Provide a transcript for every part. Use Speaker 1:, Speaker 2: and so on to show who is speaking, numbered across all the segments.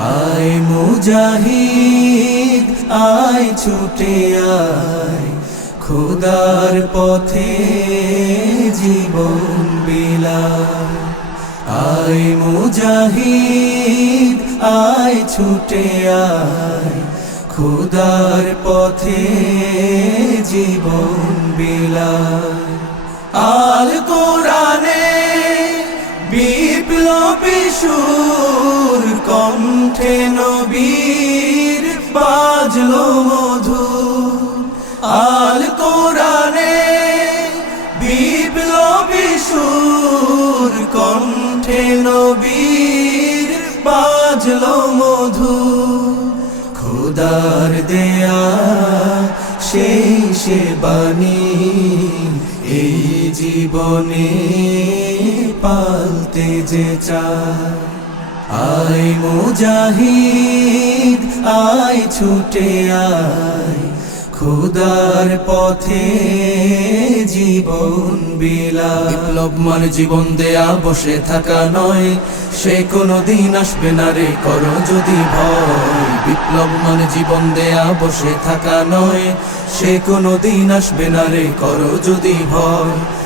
Speaker 1: আয় মুজাহিদ আয় ছুটে আয় খোদার পথে জীবন বিলা আয় মুজাহিদ আয় ছুটে আয় খোদার পথে জীবন বিলা আল কোরআনে বিপ্লবী সুর কণ্ঠে নবীর বাজলো মধু আল কোরআনে বিপ্লবী সুর কণ্ঠে নবীর বাজলো মধু খুদার দেয়া সেই সে বাণী এই জীবনে পালতে যে চায় আয় মুজাহিদ আয় ছুটে আয় খুদার পথে জীবন বিপ্লব
Speaker 2: মানে জীবন দেয়া বসে থাকা নয় সে কোনো দিন আসবে না রে কর যদি ভয় বিপ্লব মানে জীবন দেয়া বসে থাকা নয় সে কোনো দিন আসবে না রে কর যদি ভয়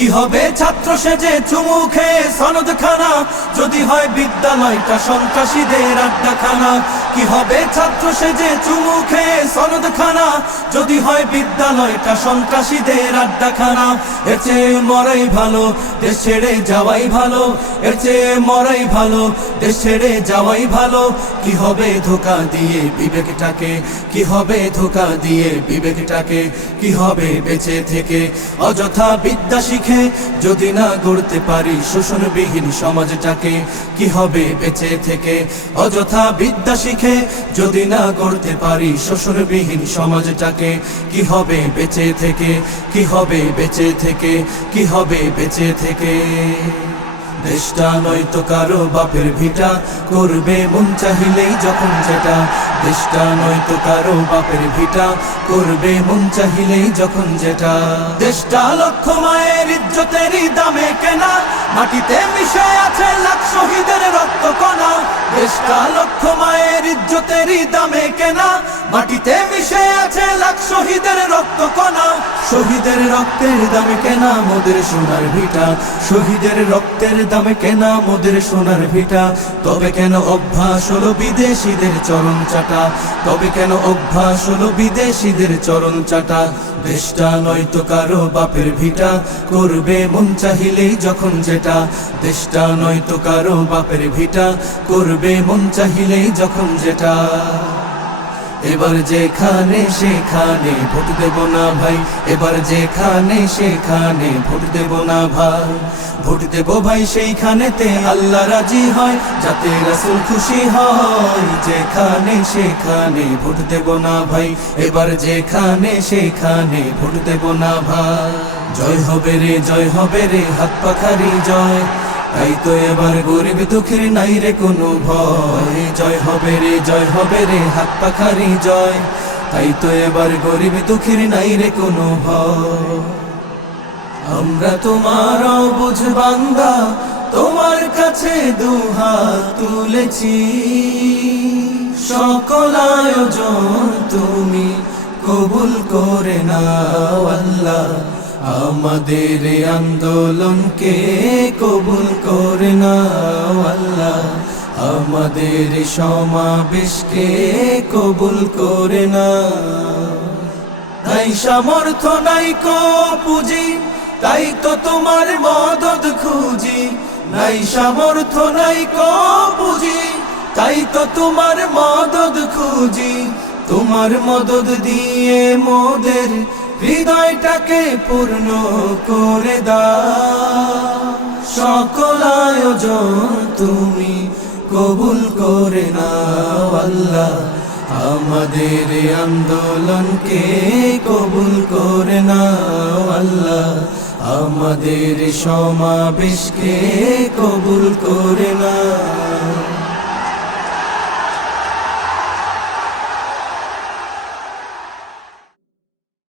Speaker 2: কি হবে ছাত্র সেজে চুমুখে সনদ খানা যদি হয় বিদ্যালয়টা সন্ত্রাসীদের আড্ডাখানা কি হবে ছাত্র সেজে খেয়ে সনদ খানা যদি হয় বিদ্যালয়টা সন্ত্রাসীদের আড্ডা খানা এর চেয়ে মরাই ভালো দেশ ছেড়ে যাওয়াই ভালো এর চেয়ে মরাই ভালো দেশ ছেড়ে যাওয়াই ভালো কি হবে ধোকা দিয়ে বিবেকটাকে কি হবে ধোকা দিয়ে বিবেকটাকে কি হবে বেঁচে থেকে অযথা বিদ্যা শিখে যদি না গড়তে পারি শোষণবিহীন সমাজটাকে কি হবে বেঁচে থেকে অযথা বিদ্যা শিখে রেখে যদি না করতে পারি শ্বশুরবিহীন সমাজটাকে কি হবে বেঁচে থেকে কি হবে বেঁচে থেকে কি হবে বেঁচে থেকে দেশটা নয়তো কারো বাপের ভিটা করবে মন চাহিলেই যখন যেটা দেশটা নয়তো কারো বাপের ভিটা করবে মন চাহিলেই যখন যেটা দেশটা লক্ষ্য মায়ের ইজ্জতেরই দামে কেনা মাটিতে মিশে আছে লক্ষ মায়ের ইজ্জতেরই দামে কেনা মাটিতে মিশে আছে লাখ শহীদের রক্ত কণা শহীদের রক্তের দামে কেনা মোদের সোনার ভিটা শহীদের রক্তের দামে কেনা মোদের সোনার ভিটা তবে কেন অভ্যাস হলো বিদেশিদের চরণ চাটা তবে কেন অভ্যাস হলো বিদেশিদের চরণ চাটা দেশটা নয়তো কারো বাপের ভিটা করবে মন চাহিলেই যখন যেটা দেশটা নয়তো কারো বাপের ভিটা করবে মন চাহিলেই যখন যেটা এবার যেখানে সেখানে ভোট দেব না ভাই এবার যেখানে সেখানে ভোট দেব না ভাই ভোট দেব ভাই সেইখানেতে আল্লাহ রাজি হয় যাতে রাসুল খুশি হয় যেখানে সেখানে ভোট দেব না ভাই এবার যেখানে সেখানে ভোট দেব না ভাই জয় হবে রে জয় হবে রে হাত পাখারি জয় তাই তো এবার গরিব দুঃখের নাই রে কোনো ভয় জয় হবে রে জয় হবে রে হাত পাখারি জয় তাই তো এবার গরিব দুঃখের নাই রে কোনো ভয় আমরা তোমার বুঝ বান্দা তোমার কাছে দুহাত তুলেছি সকল আয়োজন তুমি কবুল করে না আল্লাহ আমাদের আন্দোলনকে কবুল করে নাও আল্লাহ আমাদের সমাবেশকে কবুল করে না তাই সামর্থ নাই কো পুঁজি তাই তো তোমার মদত খুঁজি নাই সামর্থ নাই কো পুঁজি তাই তো তোমার মদত খুঁজি তোমার মদত দিয়ে মোদের হৃদয়টাকে পূর্ণ করে দা সকল আয়োজন তুমি কবুল করে নাও আল্লাহ আমাদের আন্দোলনকে কবুল করে নাও আল্লাহ আমাদের সমাবেশকে কবুল করে না